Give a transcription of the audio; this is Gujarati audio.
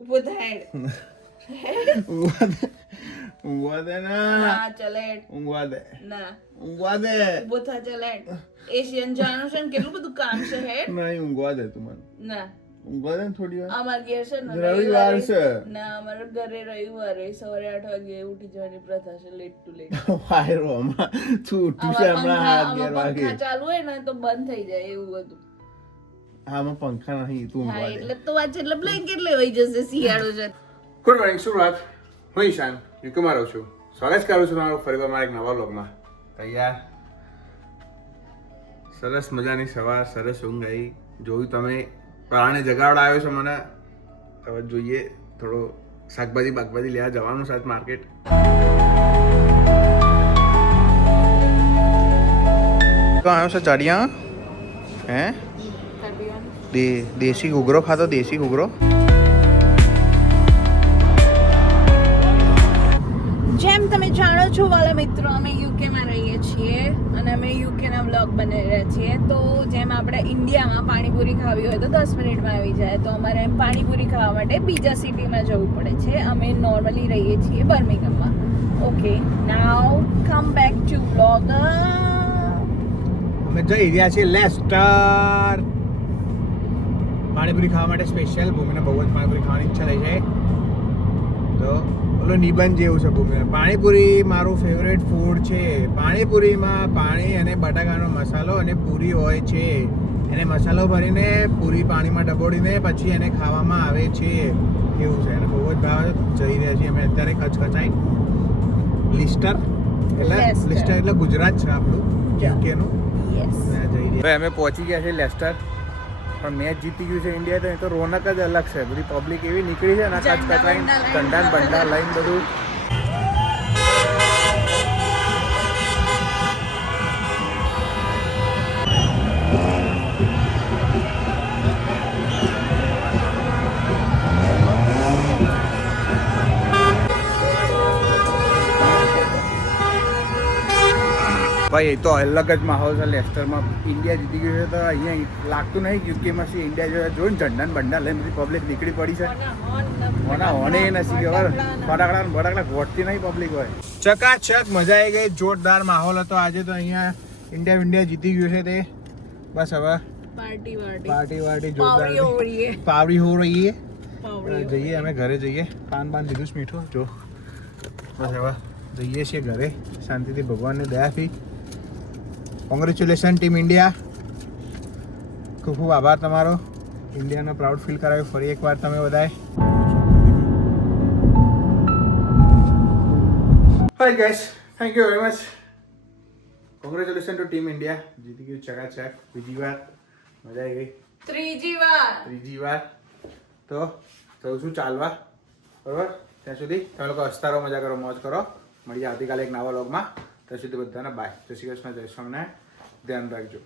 ઊભો થાય ઊંઘવા દે ના ના ચલે ઊંઘવા દે ના ઊંઘવા દે ઊભો થા ચલે એશિયન જાણો છે ને કેટલું બધું કામ છે હેડ નહીં ઊંઘવા દે તું મને ના ઊંઘવા દે ને થોડી વાર અમાર ઘેર છે ને રવિવાર છે ના અમારા ઘરે રવિવારે સવારે 8 વાગે ઉઠી જવાની પ્રથા છે લેટ ટુ લેટ વાયરો હમણાં તું ઉઠ્યું છે હમણાં 11 વાગે પંખા ચાલુ હોય ને તો બંધ થઈ જાય એવું હતું આમાં પંખા નહીં તું હા ઊંઘવા દે એટલે તો વાત છે એટલે બ્લેન્કેટ લેવાઈ જશે શિયાળો છે ગુડ મોર્નિંગ સુરત હું ઈશાન યુકેમાં રહું છું સ્વાગત કરું છું તમારું ફરીવાર મારા એક નવા વ્લોગમાં તૈયાર સરસ મજાની સવાર સરસ ઊંઘ આવી જોયું તમે પ્રાણે જગાવડાવ્યો છે મને હવે જોઈએ થોડો શાકભાજી બાકભાજી લેવા જવાનું છે માર્કેટ તો આવ્યો છે ચડિયા હે દેશી ઘૂઘરો ખાતો દેશી ઘૂઘરો જેમ તમે જાણો છો વાલા મિત્રો અમે યુકેમાં રહીએ છીએ અને અમે યુકેના વ્લોગ બનાવી રહ્યા છીએ તો જેમ આપણે ઇન્ડિયામાં પાણીપુરી ખાવી હોય તો 10 મિનિટમાં આવી જાય તો અમારે એમ પાણીપુરી ખાવા માટે બીજા સિટીમાં જવું પડે છે અમે નોર્મલી રહીએ છીએ બર્મિંગહામમાં okay now come back to vlog અમે જઈ રહ્યા છીએ લેસ્ટર પાણીપુરી ખાવા માટે સ્પેશિયલ ભૂમિને બહુ જ પાણીપુરી ખાવાની ઈચ્છા થઈ છે તો ઓલો નિબંધ જેવું છે ભૂમિને પાણીપુરી મારું ફેવરેટ ફૂડ છે પાણીપુરીમાં પાણી અને બટાકાનો મસાલો અને પૂરી હોય છે એને મસાલો ભરીને પૂરી પાણીમાં ડબોડીને પછી એને ખાવામાં આવે છે એવું છે એને બહુ જ ભાવે જઈ રહ્યા છીએ અમે અત્યારે કચકચાઈ લિસ્ટર એટલે ગુજરાત છે આપણું યુકેનું યસ હવે અમે પહોંચી ગયા છે લેસ્ટર પણ મેચ જીતી ગયું છે ઇન્ડિયા તો એ તો રોનક જ અલગ છે બધી પબ્લિક એવી નીકળી છે ને કચકચાઈને ઠંડા બંડા લઈને બધું ભાઈ એ તો અલગ જ માહોલ છે લેસ્ટરમાં ઇન્ડિયા જીતી ગયું છે તો અહીંયા લાગતું નહીં યુકેમાં છે ઇન્ડિયા જોયા જોઈને ઝંડા બંડા લઈને બધી પબ્લિક નીકળી પડી છે હોના હોને નથી ખબર ફટાકડા ભટાકડા ઘોટતી નહીં પબ્લિક હોય ચકાચક મજા આવી ગઈ જોરદાર માહોલ હતો આજે તો અહીંયા ઇન્ડિયા જીતી ગયું છે તે બસ હવે પાર્ટી જોરદાર પાવડી હો રહી है જઈએ અમે ઘરે જઈએ પાન લીધું છે મીઠું જો બસ હવે જઈએ છીએ ઘરે શાંતિથી ભગવાનની દયાથી કોંગ્રેચ્યુલેશન ટીમ ઇન્ડિયા ખૂબ ખૂબ આભાર તમારો ઇન્ડિયાનો પ્રાઉડ ફીલ કરાવ્યો ફરી એકવાર તમે બધાએ hi guys thank you very much congratulation to team India જીતી ગયું ચકાચક બીજી વાર મજા આવી ગઈ ત્રીજી વાર તો જઉં છું ચાલવા બરાબર ત્યાં સુધી તમે લોકો હસતા રહો મજા કરો મોજ કરો મળીએ આવતીકાલે એક નવા વ્લોગમાં ત્યાં સુધી બધાને બાય જય શ્રી કૃષ્ણ જય સ્વામિનારાયણ ધ્યાન રાખજો